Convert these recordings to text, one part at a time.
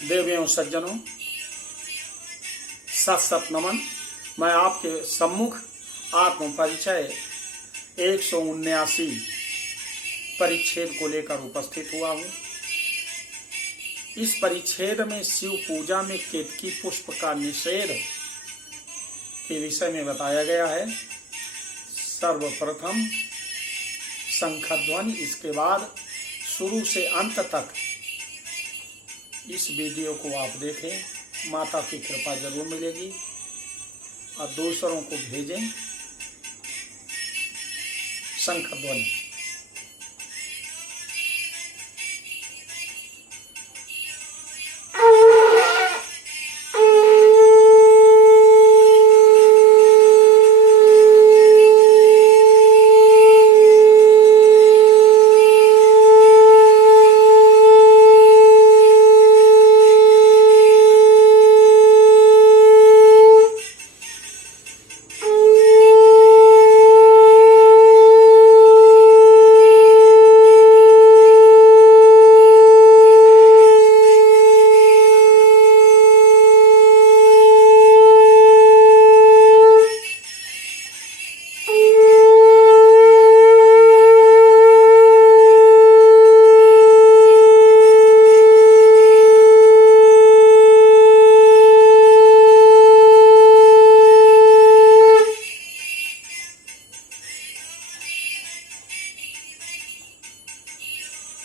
देवियों सज्जनों, सत सत नमन। मैं आपके सम्मुख आत्म परिचय 179 परिच्छेद को लेकर उपस्थित हुआ हूँ। इस परिच्छेद में शिव पूजा में केतकी पुष्प का निषेध के विषय में बताया गया है। सर्वप्रथम शंखध्वनि, इसके बाद शुरू से अंत तक इस वीडियो को आप देखें, माता की कृपा जरूर मिलेगी और दूसरों को भेजें। शंखध्वनि।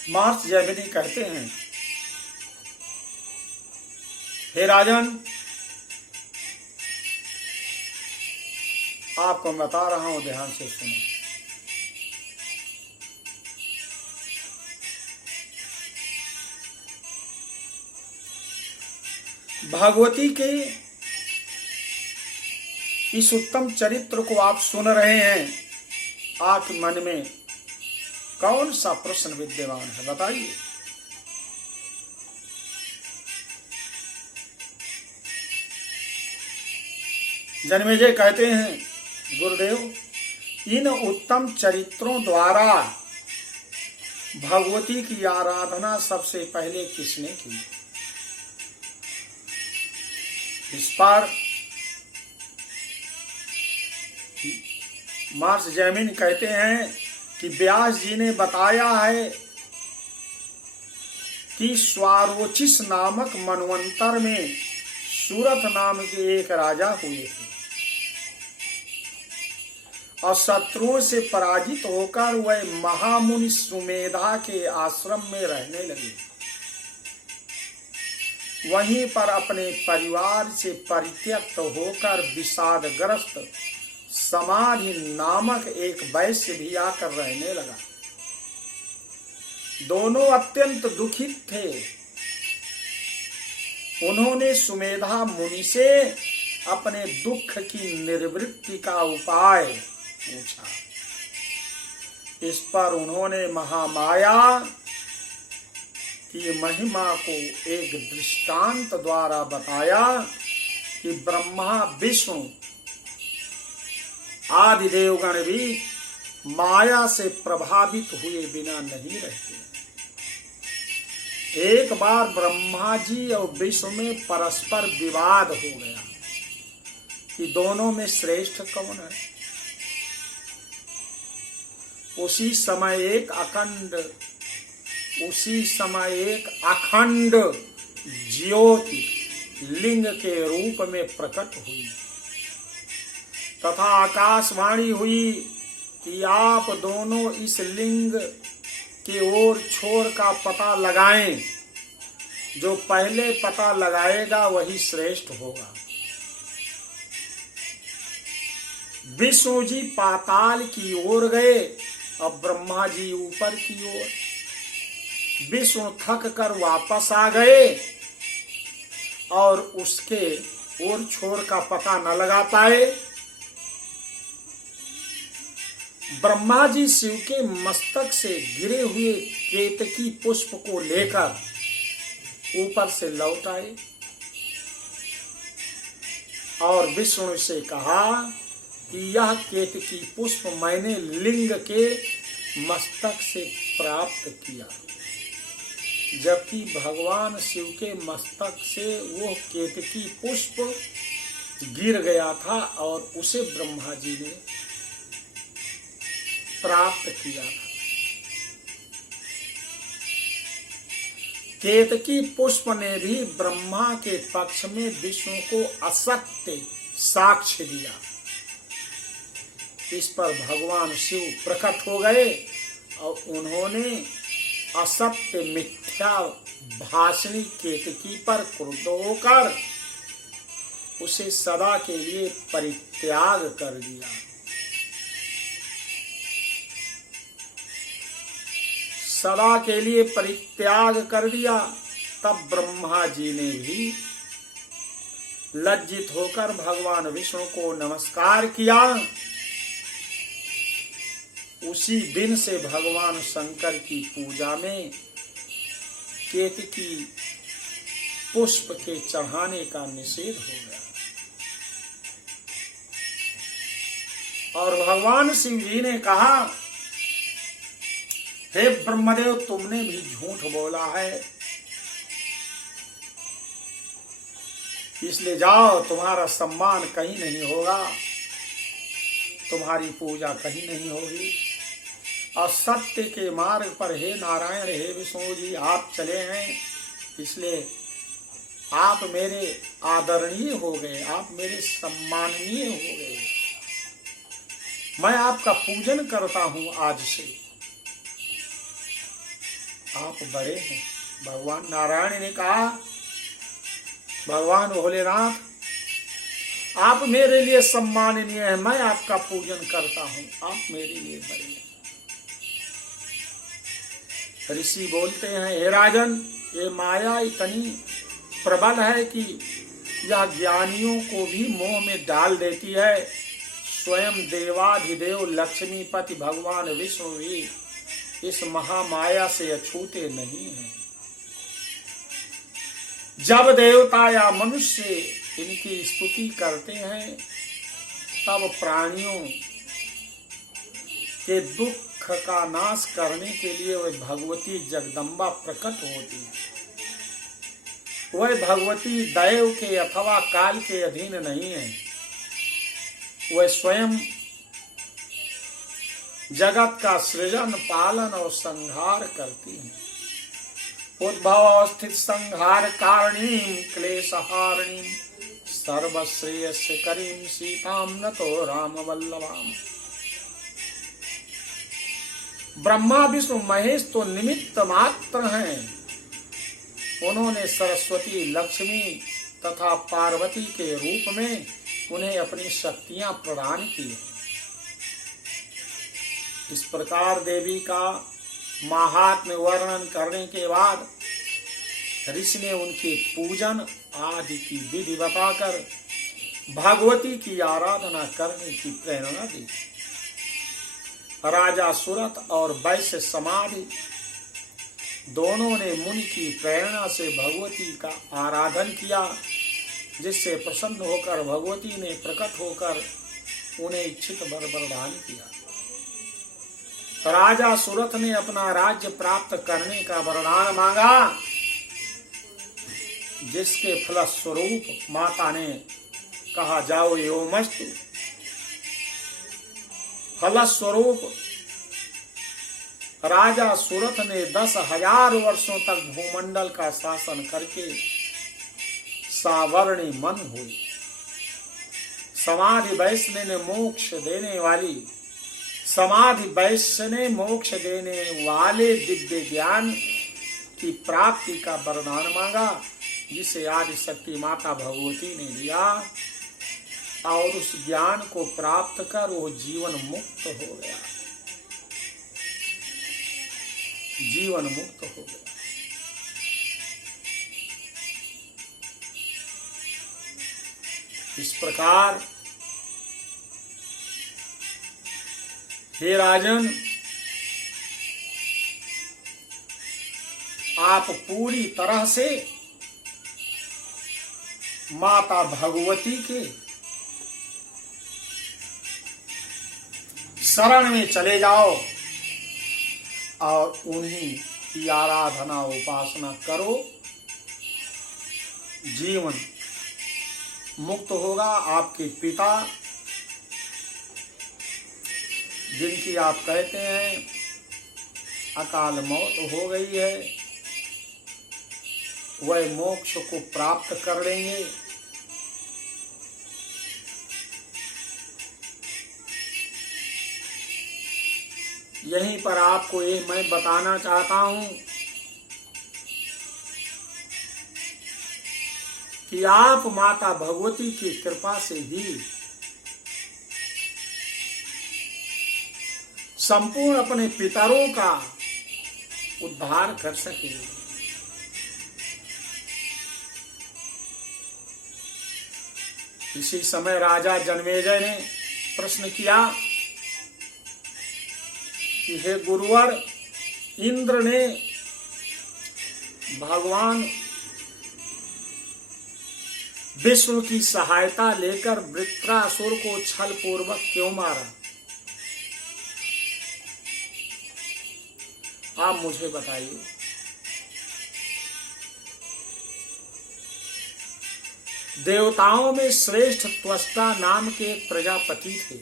महर्षि जैमिनी कहते हैं, हे राजन, आपको मैं बता रहा हूं, ध्यान से सुनो। भगवती के इस उत्तम चरित्र को आप सुन रहे हैं। आपके मन में कौन सा प्रश्न विद्यमान है, बताइए। जन्मेजय कहते हैं, गुरुदेव, इन उत्तम चरित्रों द्वारा भगवती की आराधना सबसे पहले किसने की? इस पर महर्षि जैमिनी कहते हैं कि व्यास जी ने बताया है कि स्वारोचिष नामक मनवंतर में सूरत नाम के एक राजा हुए थे और शत्रुओं से पराजित होकर वह महामुनि सुमेधा के आश्रम में रहने लगे। वहीं पर अपने परिवार से परित्यक्त होकर विषादग्रस्त समाधि नामक एक वैश्य भी आकर रहने लगा। दोनों अत्यंत दुखित थे। उन्होंने सुमेधा मुनि से अपने दुख की निवृत्ति का उपाय पूछा। इस पर उन्होंने महामाया की महिमा को एक दृष्टांत द्वारा बताया कि ब्रह्मा विष्णु आदि देवगण भी माया से प्रभावित हुए बिना नहीं रहते। एक बार ब्रह्मा जी और विष्णु में परस्पर विवाद हो गया कि दोनों में श्रेष्ठ कौन है। उसी समय एक अखंड ज्योति लिंग के रूप में प्रकट हुई तथा आकाशवाणी हुई कि आप दोनों इस लिंग के ओर छोर का पता लगाएं। जो पहले पता लगाएगा वही श्रेष्ठ होगा। विष्णु जी पाताल की ओर गए और ब्रह्मा जी ऊपर की ओर। विष्णु थक कर वापस आ गए और उसके ओर छोर का पता न लगा पाए। ब्रह्मा जी शिव के मस्तक से गिरे हुए केतकी पुष्प को लेकर ऊपर से लौट आए और विष्णु से कहा कि यह केतकी पुष्प मैंने लिंग के मस्तक से प्राप्त किया। जबकि भगवान शिव के मस्तक से वो केतकी पुष्प गिर गया था और उसे ब्रह्मा जी ने प्राप्त किया था। केतकी पुष्प ने भी ब्रह्मा के पक्ष में विष्णु को असत्य साक्ष्य दिया। इस पर भगवान शिव प्रकट हो गए और उन्होंने असत्य मिथ्या भाषणी केतकी पर क्रुद्ध होकर उसे सदा के लिए परित्याग कर दिया। सदा के लिए परित्याग कर दिया। तब ब्रह्मा जी ने भी लज्जित होकर भगवान विष्णु को नमस्कार किया। उसी दिन से भगवान शंकर की पूजा में केतकी पुष्प के चढ़ाने का निषेध हो गया। और भगवान शिव जी ने कहा, हे ब्रह्मदेव, तुमने भी झूठ बोला है, इसलिए जाओ, तुम्हारा सम्मान कहीं नहीं होगा, तुम्हारी पूजा कहीं नहीं होगी। और सत्य के मार्ग पर हे नारायण, हे विष्णु जी आप चले हैं, इसलिए आप मेरे आदरणीय हो गए, आप मेरे सम्माननीय हो गए। मैं आपका पूजन करता हूं आज से, आप बड़े हैं। भगवान नारायण ने कहा, भगवान भोलेनाथ, आप मेरे लिए सम्माननीय हैं, मैं आपका पूजन करता हूं, आप मेरे लिए बड़े हैं। ऋषि बोलते हैं, हे राजन, ये माया इतनी प्रबल है कि यह ज्ञानियों को भी मोह में डाल देती है। स्वयं देवाधिदेव लक्ष्मीपति भगवान विष्णु भी इस महामाया से अछूते नहीं हैं। जब देवता या मनुष्य इनकी स्तुति करते हैं, तब प्राणियों के दुख का नाश करने के लिए वह भगवती जगदम्बा प्रकट होती है। वह भगवती दैव के अथवा काल के अधीन नहीं है। वह स्वयं जगत का सृजन, पालन और संहार करती है। उद्भव अवस्थित संहार कारणीं क्लेशहारिणीं सर्वश्रेयस्य करीं सीतां नतो राम वल्लभाम। ब्रह्मा विष्णु महेश तो निमित्त मात्र हैं। उन्होंने सरस्वती, लक्ष्मी तथा पार्वती के रूप में उन्हें अपनी शक्तियां प्रदान की हैं। इस प्रकार देवी का महात्म्य वर्णन करने के बाद ऋषि ने उनके पूजन आदि की विधि बताकर भगवती की आराधना करने की प्रेरणा दी। राजा सुरथ और वैश्य समाधि दोनों ने मुनि की प्रेरणा से भगवती का आराधन किया, जिससे प्रसन्न होकर भगवती ने प्रकट होकर उन्हें इच्छित वर प्रदान किया। राजा सुरथ ने अपना राज्य प्राप्त करने का वरदान मांगा, जिसके फलस्वरूप माता ने कहा, जाओ एवमस्तु। फलस्वरूप राजा सुरथ ने 10,000 वर्षों तक भूमंडल का शासन करके सावर्णी मन हुई। समाधि वैश्य ने मोक्ष देने वाली, समाधि वैश्य ने मोक्ष देने वाले दिव्य ज्ञान की प्राप्ति का वरदान मांगा, जिसे आदि शक्ति माता भगवती ने दिया और उस ज्ञान को प्राप्त कर वो जीवन मुक्त हो गया, जीवन मुक्त हो गया। इस प्रकार हे राजन, आप पूरी तरह से माता भगवती के शरण में चले जाओ और उन्हीं की आराधना उपासना करो, जीवन मुक्त होगा। आपके पिता जिनकी आप कहते हैं अकाल मौत हो गई है, वह मोक्ष को प्राप्त कर लेंगे। यहीं पर आपको ये मैं बताना चाहता हूं कि आप माता भगवती की कृपा से ही संपूर्ण अपने पितरों का उद्धार कर सके। इसी समय राजा जन्मेजय ने प्रश्न किया कि हे गुरुवर, इंद्र ने भगवान विष्णु की सहायता लेकर वृत्रासुर को छल पूर्वक क्यों मारा? आप मुझे बताइए। देवताओं में श्रेष्ठ त्वष्टा नाम के एक प्रजापति थे।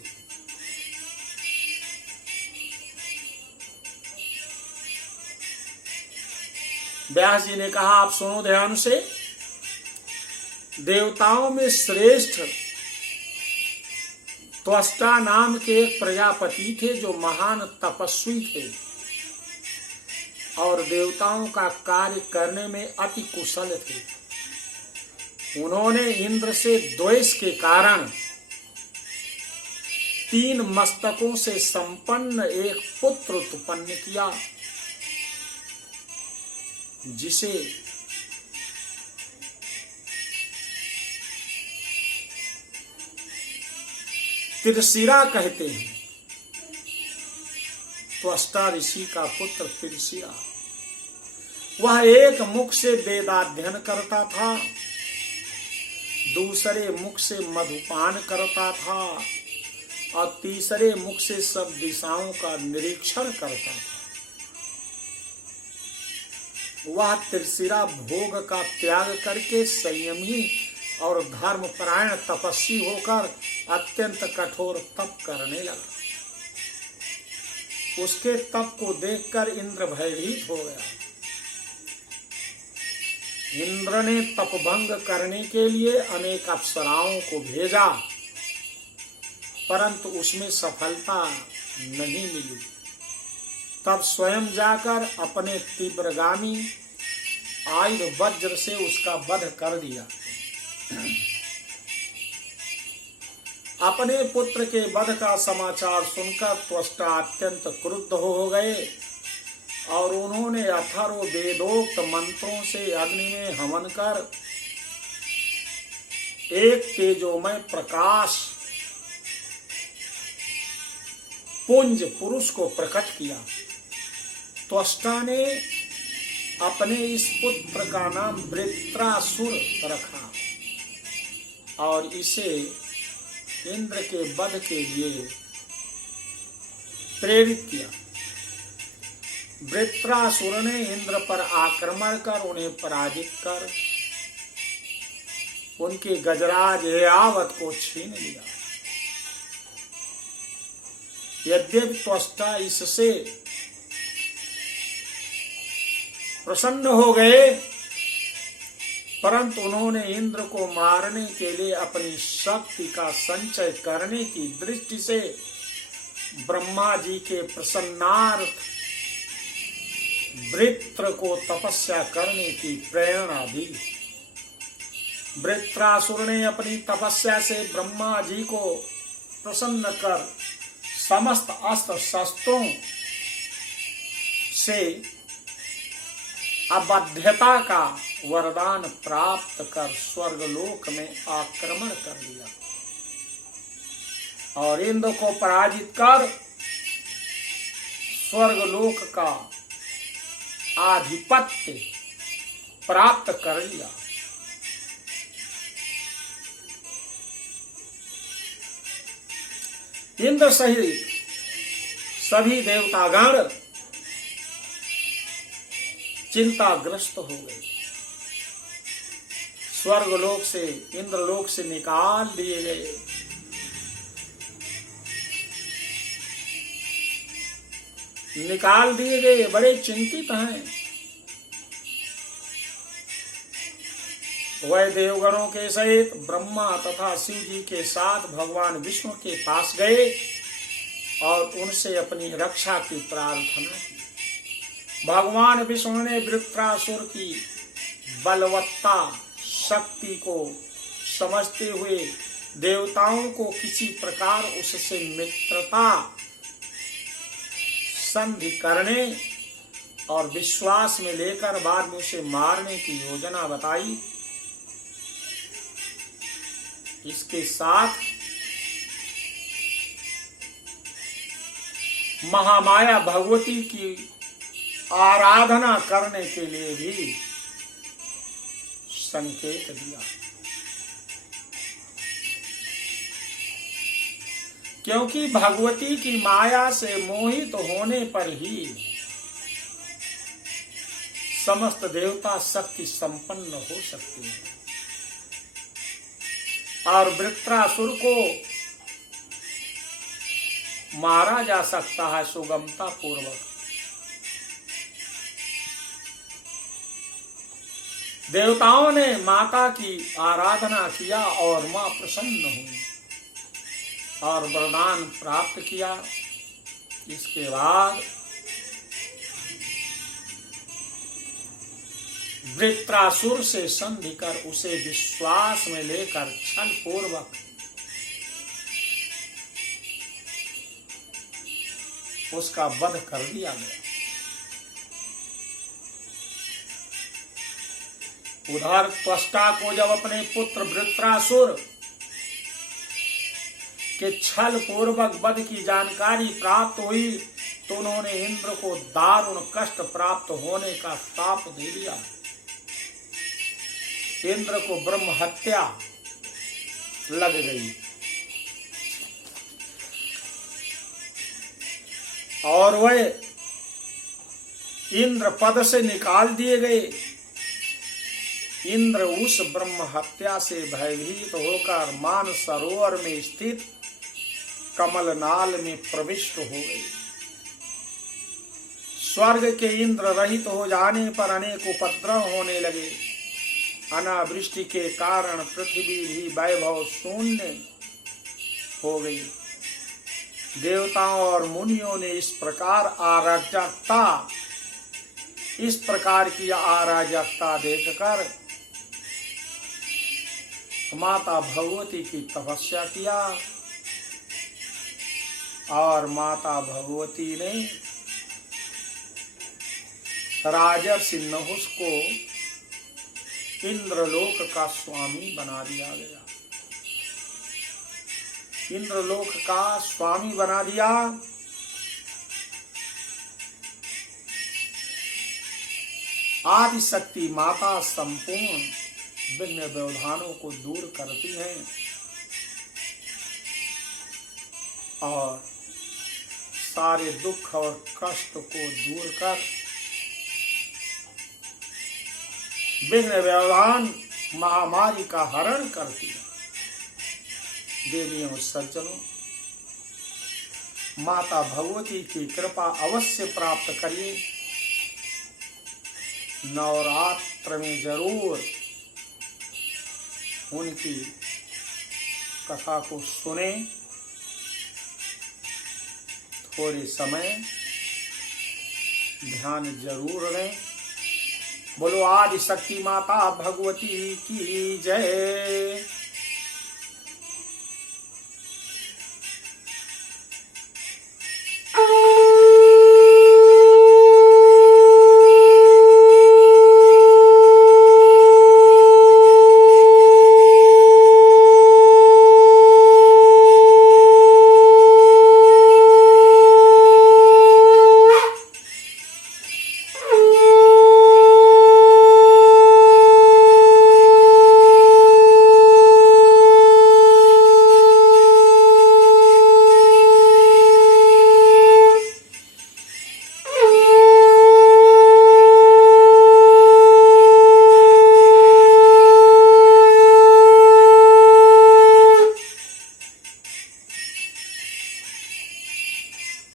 व्यास जी ने कहा, आप सुनो ध्यान से। देवताओं में श्रेष्ठ त्वष्टा नाम के एक प्रजापति थे जो महान तपस्वी थे और देवताओं का कार्य करने में अति कुशल थे। उन्होंने इंद्र से द्वेष के कारण 3 मस्तकों से संपन्न एक पुत्र उत्पन्न किया, जिसे त्रिशिरा कहते हैं। त्वष्टा ऋषि का पुत्र त्रिशिरा। वह एक मुख से वेदाध्ययन करता था, दूसरे मुख से मधुपान करता था और तीसरे मुख से सब दिशाओं का निरीक्षण करता था। वह त्रिशिरा भोग का त्याग करके संयमी और धर्मपरायण तपस्वी होकर अत्यंत कठोर तप करने लगा। उसके तप को देखकर इंद्र भयभीत हो गया। इंद्र ने तपभंग करने के लिए अनेक अप्सराओं को भेजा, परंतु उसमें सफलता नहीं मिली। तब स्वयं जाकर अपने तीव्रगामी आयुध वज्र से उसका वध कर दिया। अपने पुत्र के वध का समाचार सुनकर त्वष्टा अत्यंत क्रुद्ध हो गए और उन्होंने अथर्व वेदोक्त मंत्रों से अग्नि में हवन कर एक तेजोमय प्रकाश पुंज पुरुष को प्रकट किया। त्वष्टा ने अपने इस पुत्र का नाम वृत्रासुर रखा और इसे इंद्र के वध के लिए प्रेरित किया। वृत्रासुर ने इंद्र पर आक्रमण कर उन्हें पराजित कर उनके गजराज ऐरावत को छीन लिया। यद्यपि त्वष्टा इससे प्रसन्न हो गए, परंतु उन्होंने इंद्र को मारने के लिए अपनी शक्ति का संचय करने की दृष्टि से ब्रह्मा जी के प्रसन्नार्थ वृत्र को तपस्या करने की प्रेरणा दी। वृत्रासुर ने अपनी तपस्या से ब्रह्मा जी को प्रसन्न कर समस्त अस्त्र शस्त्रों से अबाध्यता का वरदान प्राप्त कर स्वर्गलोक में आक्रमण कर लिया और इंद्र को पराजित कर स्वर्गलोक का आधिपत्य प्राप्त कर लिया। इंद्र सहित सभी देवतागण चिंताग्रस्त हो गए। स्वर्गलोक से, इंद्रलोक से निकाल दिए गए। निकाल दिए गए, बड़े चिंतित हैं। वह देवगणों के सहित ब्रह्मा तथा शिव जी के साथ भगवान विष्णु के पास गए और उनसे अपनी रक्षा की प्रार्थना की। भगवान विष्णु ने वृत्रासुर की बलवत्ता शक्ति को समझते हुए देवताओं को किसी प्रकार उससे मित्रता संधि करने और विश्वास में लेकर बाद में उसे मारने की योजना बताई। इसके साथ महामाया भगवती की आराधना करने के लिए भी संकेत दिया, क्योंकि भगवती की माया से मोहित होने पर ही समस्त देवता शक्ति संपन्न हो सकते हैं और वृत्रासुर को मारा जा सकता है सुगमता पूर्वक। देवताओं ने माता की आराधना किया और मां प्रसन्न हुई और वरदान प्राप्त किया। इसके बाद वृत्रासुर से संधि कर उसे विश्वास में लेकर छल पूर्वक उसका वध कर दिया गया। उधर त्वष्टा को जब अपने पुत्र वृत्रासुर के छल पूर्वक वध की जानकारी प्राप्त हुई तो उन्होंने इंद्र को दारुण कष्ट प्राप्त होने का शाप दे दिया। इंद्र को ब्रह्म हत्या लग गई और वह इंद्र पद से निकाल दिए गए। इंद्र उस ब्रह्म हत्या से भयभीत होकर मान सरोवर में स्थित कमलनाल में प्रविष्ट हो गए। स्वर्ग के इंद्र रहित हो जाने पर अनेक उपद्रव होने लगे। अनावृष्टि के कारण पृथ्वी भी वैभव शून्य हो गई। देवताओं और मुनियों ने इस प्रकार की अराजकता देखकर माता भगवती की तपस्या किया और माता भगवती ने राजर्षि नहुष को इंद्रलोक का स्वामी बना दिया गया। इंद्रलोक का स्वामी बना दिया। आदिशक्ति माता संपूर्ण विघ्न व्यवधानों को दूर करती है और सारे दुख और कष्ट को दूर कर विघ्न व्यवधान महामारी का हरण करती है। देवियों सज्जनों, माता भगवती की कृपा अवश्य प्राप्त करिए। नवरात्र में जरूर उनकी कथा को सुने। थोड़े समय ध्यान जरूर दें। बोलो आदि शक्ति माता भगवती की जय।